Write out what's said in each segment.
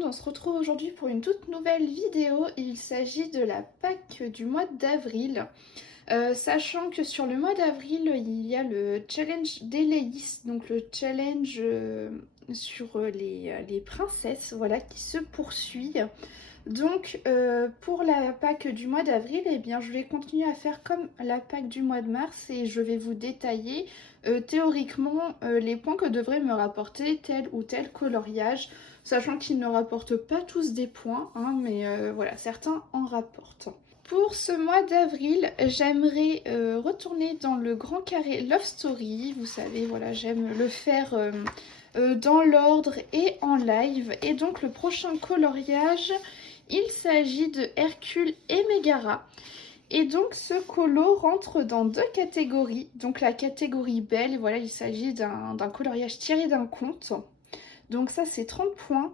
monde, on se retrouve aujourd'hui pour une toute nouvelle vidéo. Il s'agit de la Pâques du mois d'avril. Sachant que sur le mois d'avril, il y a le challenge d'Eleis, donc le challenge sur les princesses, voilà, qui se poursuit. Donc pour la Pâques du mois d'avril, eh bien, je vais continuer à faire comme la Pâques du mois de mars et je vais vous détailler théoriquement les points que devrait me rapporter tel ou tel coloriage, sachant qu'ils ne rapportent pas tous des points, hein, mais voilà, certains en rapportent. Pour ce mois d'avril, j'aimerais retourner dans le grand carré Love Story. Vous savez, voilà, j'aime le faire dans l'ordre et en live. Et donc le prochain coloriage, il s'agit de Hercule et Mégara. Et donc ce colo rentre dans deux catégories. Donc la catégorie belle, voilà, il s'agit d'un coloriage tiré d'un conte. Donc ça c'est 30 points.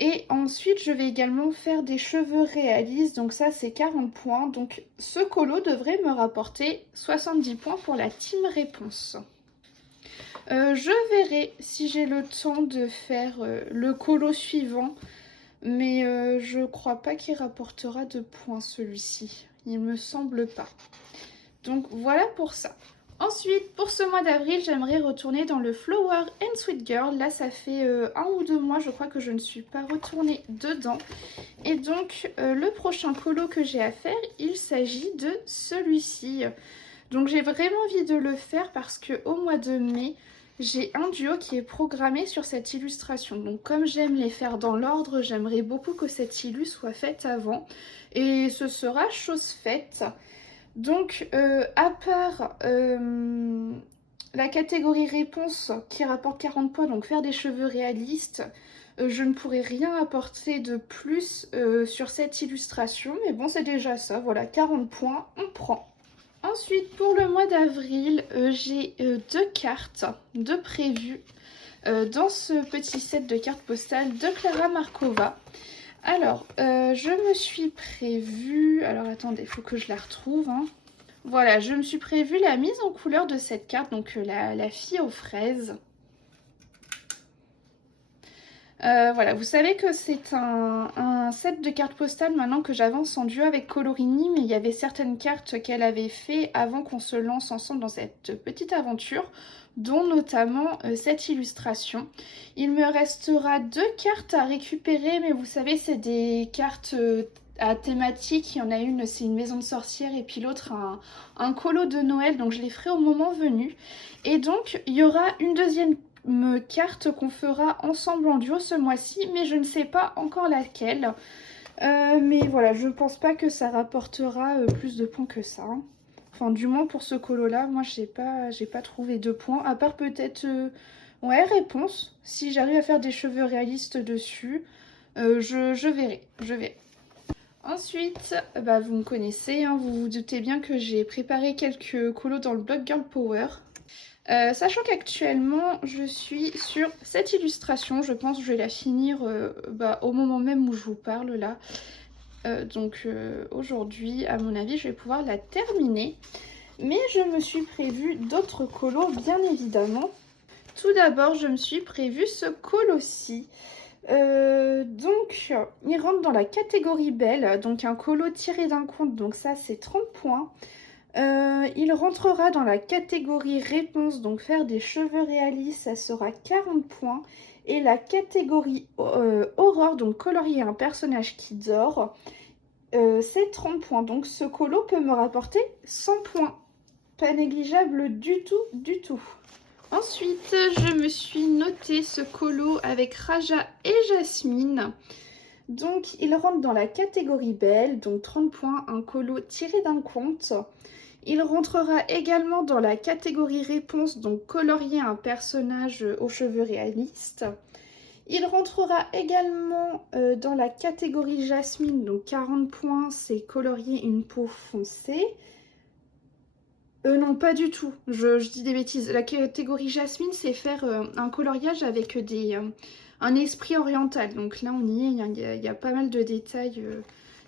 Et ensuite je vais également faire des cheveux réalistes. Donc ça c'est 40 points. Donc ce colo devrait me rapporter 70 points pour la team réponse. Je verrai si j'ai le temps de faire le colo suivant. Mais je crois pas qu'il rapportera de points celui-ci. Il me semble pas. Donc voilà pour ça. Ensuite, pour ce mois d'avril, j'aimerais retourner dans le Flower and Sweet Girl. Là, ça fait 1 ou 2 mois, je crois que je ne suis pas retournée dedans. Et donc, le prochain colo que j'ai à faire, il s'agit de celui-ci. Donc j'ai vraiment envie de le faire parce qu'au mois de mai, j'ai un duo qui est programmé sur cette illustration. Donc comme j'aime les faire dans l'ordre, j'aimerais beaucoup que cette illu soit faite avant. Et ce sera chose faite. Donc à part la catégorie réponse qui rapporte 40 points, donc faire des cheveux réalistes, je ne pourrai rien apporter de plus sur cette illustration. Mais bon, c'est déjà ça, voilà, 40 points, on prend. Ensuite, pour le mois d'avril, j'ai 2 cartes de prévues dans ce petit set de cartes postales de Clara Markova. Alors, je me suis prévue... Alors, attendez, il faut que je la retrouve. Hein. Voilà, je me suis prévue la mise en couleur de cette carte, donc la fille aux fraises. Voilà, vous savez que c'est un set de cartes postales maintenant que j'avance en duo avec Colorini, mais il y avait certaines cartes qu'elle avait fait avant qu'on se lance ensemble dans cette petite aventure, dont notamment cette illustration. Il me restera 2 cartes à récupérer, mais vous savez, c'est des cartes à thématique. Il y en a une, c'est une maison de sorcière, et puis l'autre, un colo de Noël, donc je les ferai au moment venu. Et donc, il y aura une deuxième carte qu'on fera ensemble en duo ce mois-ci, mais je ne sais pas encore laquelle. Mais voilà, je pense pas que ça rapportera plus de points que ça. Hein. Enfin, du moins pour ce colo-là, moi j'ai pas trouvé de points, à part peut-être ouais, réponse. Si j'arrive à faire des cheveux réalistes dessus, je verrai. Ensuite, bah, vous me connaissez, hein, vous vous doutez bien que j'ai préparé quelques colos dans le blog Girl Power. Sachant qu'actuellement je suis sur cette illustration, je pense que je vais la finir au moment même où je vous parle là. Donc aujourd'hui, à mon avis, je vais pouvoir la terminer. Mais je me suis prévu d'autres colos, bien évidemment. Tout d'abord, je me suis prévu ce colo-ci. Donc, il rentre dans la catégorie belle, donc un colo tiré d'un conte, donc ça c'est 30 points. Il rentrera dans la catégorie réponse, donc faire des cheveux réalistes, ça sera 40 points. Et la catégorie horreur, donc colorier un personnage qui dort, c'est 30 points. Donc ce colo peut me rapporter 100 points. Pas négligeable du tout. Ensuite, je me suis noté ce colo avec Raja et Jasmine. Donc il rentre dans la catégorie belle, donc 30 points, un colo tiré d'un conte. Il rentrera également dans la catégorie réponse, donc colorier un personnage aux cheveux réalistes. Il rentrera également dans la catégorie Jasmine, donc 40 points, c'est colorier une peau foncée. Non, pas du tout, je dis des bêtises. La catégorie Jasmine, c'est faire un coloriage avec un esprit oriental. Donc là, on y est, il y a pas mal de détails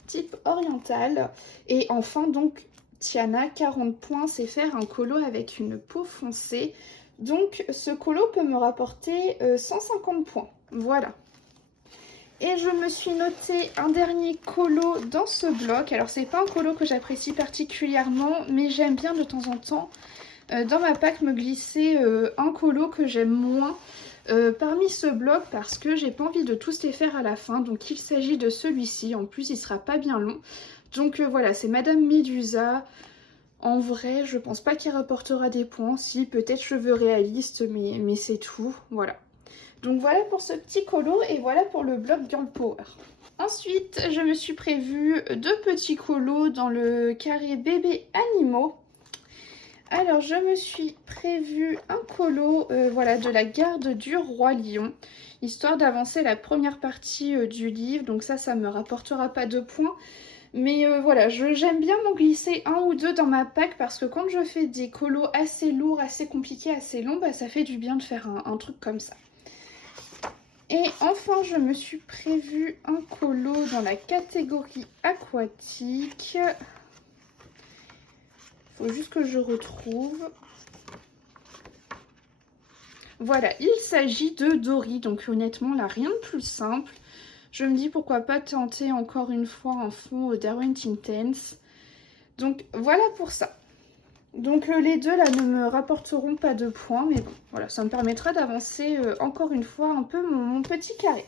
type oriental. Et enfin, donc, Tiana, 40 points, c'est faire un colo avec une peau foncée. Donc ce colo peut me rapporter 150 points. Voilà. Et je me suis noté un dernier colo dans ce bloc. Alors c'est pas un colo que j'apprécie particulièrement, mais j'aime bien de temps en temps dans ma pack me glisser un colo que j'aime moins parmi ce bloc parce que j'ai pas envie de tous les faire à la fin. Donc il s'agit de celui-ci, en plus il sera pas bien long. Donc voilà, c'est Madame Médusa. En vrai, je pense pas qu'il rapportera des points. Si, peut-être cheveux réalistes, mais c'est tout. Voilà. Donc voilà pour ce petit colo et voilà pour le bloc Girl Power. Ensuite, je me suis prévu 2 petits colos dans le carré bébé animaux. Alors, je me suis prévu un colo voilà, de la garde du Roi Lion, histoire d'avancer la première partie du livre. Donc ça me rapportera pas de points. Mais voilà, j'aime bien m'en glisser un ou deux dans ma pack parce que quand je fais des colos assez lourds, assez compliqués, assez longs, bah, ça fait du bien de faire un truc comme ça. Et enfin, je me suis prévu un colo dans la catégorie aquatique. Il faut juste que je retrouve. Voilà, il s'agit de Dory. Donc honnêtement, là, rien de plus simple. Je me dis pourquoi pas tenter encore une fois un fond Darwin Intense. Donc voilà pour ça. Donc les deux là ne me rapporteront pas de points, mais bon, voilà, ça me permettra d'avancer encore une fois un peu mon petit carré.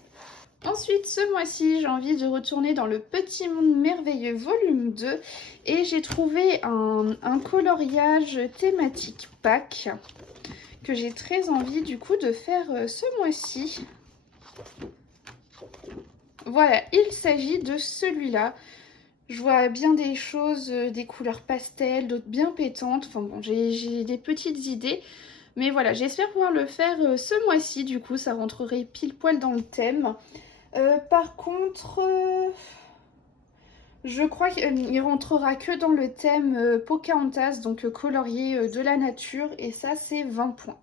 Ensuite, ce mois-ci, j'ai envie de retourner dans le Petit Monde Merveilleux volume 2 et j'ai trouvé un coloriage thématique pack que j'ai très envie du coup de faire ce mois-ci. Voilà, il s'agit de celui-là. Je vois bien des choses, des couleurs pastel, d'autres bien pétantes. Enfin bon, j'ai des petites idées. Mais voilà, j'espère pouvoir le faire ce mois-ci. Du coup, ça rentrerait pile poil dans le thème. Par contre, je crois qu'il rentrera que dans le thème Pocahontas, donc colorier de la nature. Et ça, c'est 20 points.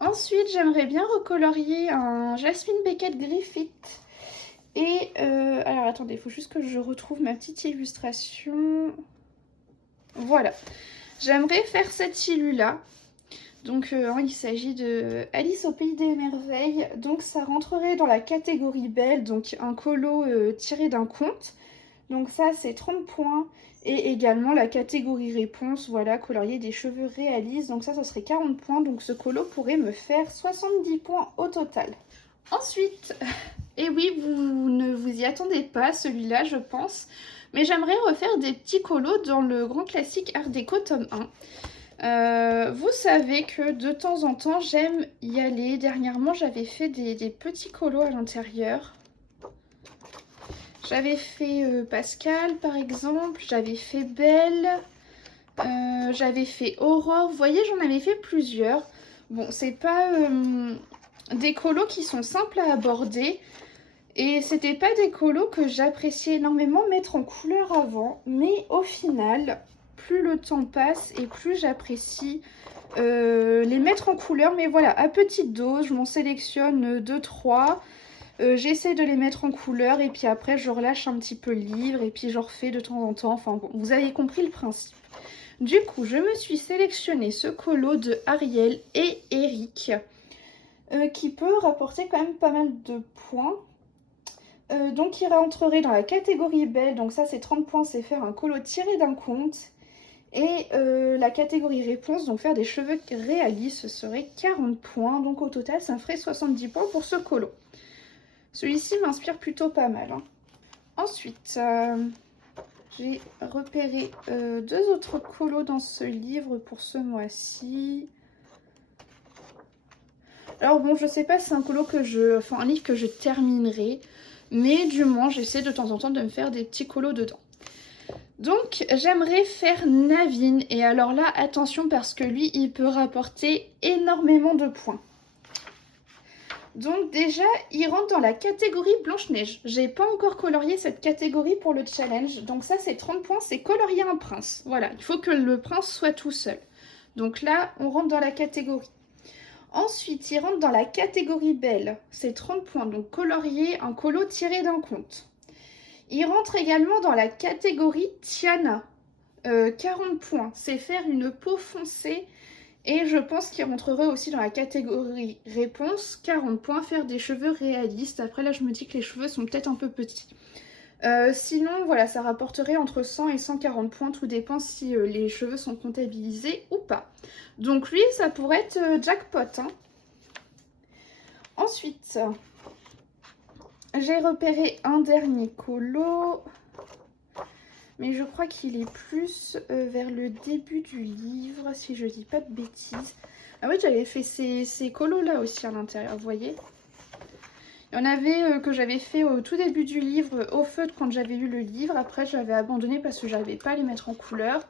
Ensuite, j'aimerais bien recolorier un Jasmine Beckett Griffith. Et alors attendez, il faut juste que je retrouve ma petite illustration. Voilà, j'aimerais faire cette illustration là. Donc il s'agit de Alice au Pays des Merveilles. Donc ça rentrerait dans la catégorie belle, donc un colo tiré d'un conte. Donc ça c'est 30 points. Et également la catégorie réponse, voilà, colorier des cheveux réalistes. Donc ça serait 40 points. Donc ce colo pourrait me faire 70 points au total. Ensuite, et oui, vous ne vous y attendez pas, celui-là, je pense. Mais j'aimerais refaire des petits colos dans le grand classique Art Déco tome 1. Vous savez que de temps en temps, j'aime y aller. Dernièrement, j'avais fait des petits colos à l'intérieur. J'avais fait Pascal, par exemple. J'avais fait Belle. J'avais fait Aurore. Vous voyez, j'en avais fait plusieurs. Bon, c'est pas des colos qui sont simples à aborder. Et c'était pas des colos que j'appréciais énormément mettre en couleur avant. Mais au final, plus le temps passe et plus j'apprécie les mettre en couleur. Mais voilà, à petite dose, je m'en sélectionne 2-3. J'essaie de les mettre en couleur et puis après je relâche un petit peu le livre et puis je refais de temps en temps. Enfin bon, vous avez compris le principe. Du coup, je me suis sélectionné ce colo de Ariel et Eric qui peut rapporter quand même pas mal de points. Donc il rentrerait dans la catégorie belle, donc ça c'est 30 points, c'est faire un colo tiré d'un conte. Et la catégorie réponse, donc faire des cheveux réalistes, ce serait 40 points. Donc au total, ça me ferait 70 points pour ce colo. Celui-ci m'inspire plutôt pas mal. Hein. Ensuite, j'ai repéré 2 autres colos dans ce livre pour ce mois-ci. Alors bon, je sais pas si c'est un colo que enfin un livre que je terminerai. Mais du moins, j'essaie de temps en temps de me faire des petits colos dedans. Donc, j'aimerais faire Naveen. Et alors là, attention parce que lui, il peut rapporter énormément de points. Donc déjà, il rentre dans la catégorie Blanche-Neige. J'ai pas encore colorié cette catégorie pour le challenge. Donc ça, c'est 30 points, c'est colorier un prince. Voilà, il faut que le prince soit tout seul. Donc là, on rentre dans la catégorie. Ensuite, il rentre dans la catégorie belle, c'est 30 points, donc colorier, un colo tiré d'un conte. Il rentre également dans la catégorie Tiana, 40 points, c'est faire une peau foncée Et je pense qu'il rentrerait aussi dans la catégorie réponse, 40 points, faire des cheveux réalistes. Après là je me dis que les cheveux sont peut-être un peu petits. Sinon voilà, ça rapporterait entre 100 et 140 points, tout dépend si les cheveux sont comptabilisés ou pas. Donc lui ça pourrait être jackpot, hein. Ensuite, j'ai repéré un dernier colo, mais je crois qu'il est plus vers le début du livre, si je dis pas de bêtises. Ah oui, j'avais fait ces colos là aussi à l'intérieur, vous voyez. Il y en avait que j'avais fait au tout début du livre, au feutre quand j'avais eu le livre. Après, j'avais abandonné parce que j'arrivais pas à les mettre en couleur.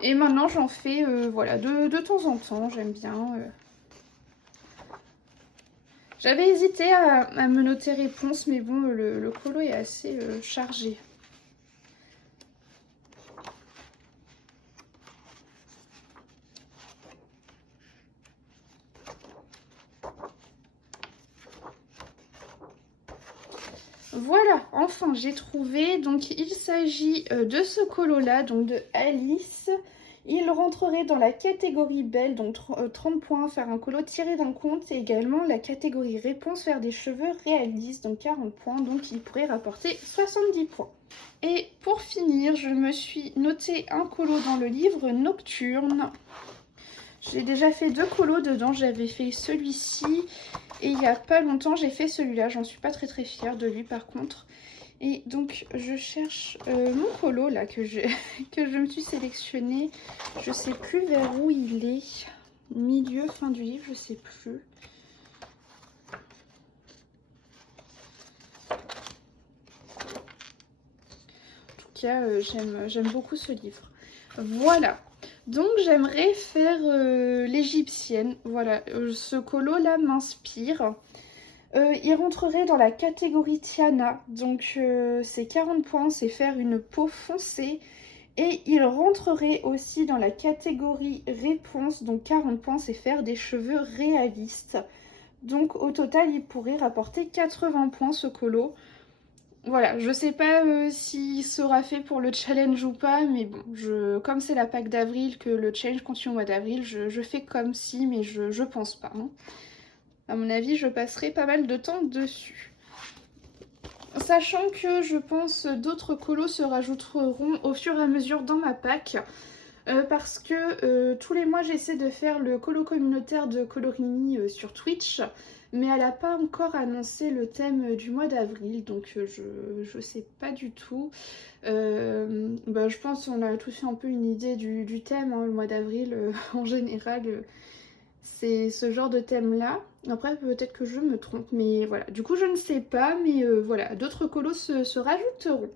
Et maintenant, j'en fais voilà, de temps en temps, j'aime bien. J'avais hésité à me noter réponse, mais bon, le colo est assez chargé. Voilà, enfin j'ai trouvé. Donc il s'agit de ce colo là, donc de Alice. Il rentrerait dans la catégorie belle, donc 30 points, faire un colo tiré d'un conte, et également la catégorie réponse, faire des cheveux réalistes, donc 40 points, donc il pourrait rapporter 70 points. Et pour finir, je me suis noté un colo dans le livre Nocturne. J'ai déjà fait 2 colos dedans, j'avais fait celui-ci et il n'y a pas longtemps j'ai fait celui-là. J'en suis pas très fière de lui par contre. Et donc je cherche mon colo là que je me suis sélectionné. Je sais plus vers où il est. Milieu, fin du livre, je sais plus. En tout cas, j'aime beaucoup ce livre. Voilà. Donc j'aimerais faire l'égyptienne. Voilà, ce colo là m'inspire. Il rentrerait dans la catégorie Tiana. Donc c'est 40 points, c'est faire une peau foncée. Et il rentrerait aussi dans la catégorie réponse. Donc 40 points, c'est faire des cheveux réalistes. Donc au total, il pourrait rapporter 80 points ce colo. Voilà, je sais pas s'il sera fait pour le challenge ou pas, mais bon, comme c'est la Pâques d'avril, que le challenge continue au mois d'avril, je fais comme si, mais je pense pas. Hein. À mon avis, je passerai pas mal de temps dessus. Sachant que je pense d'autres colos se rajouteront au fur et à mesure dans ma Pâques. Parce que tous les mois j'essaie de faire le colo communautaire de Colorini sur Twitch, mais elle n'a pas encore annoncé le thème du mois d'avril, donc je sais pas du tout. Je pense qu'on a tous fait un peu une idée du thème, hein, le mois d'avril en général. C'est ce genre de thème là. Après peut-être que je me trompe, mais voilà. Du coup je ne sais pas, mais voilà, d'autres colos se rajouteront.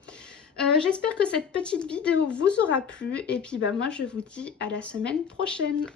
J'espère que cette petite vidéo vous aura plu et puis moi je vous dis à la semaine prochaine.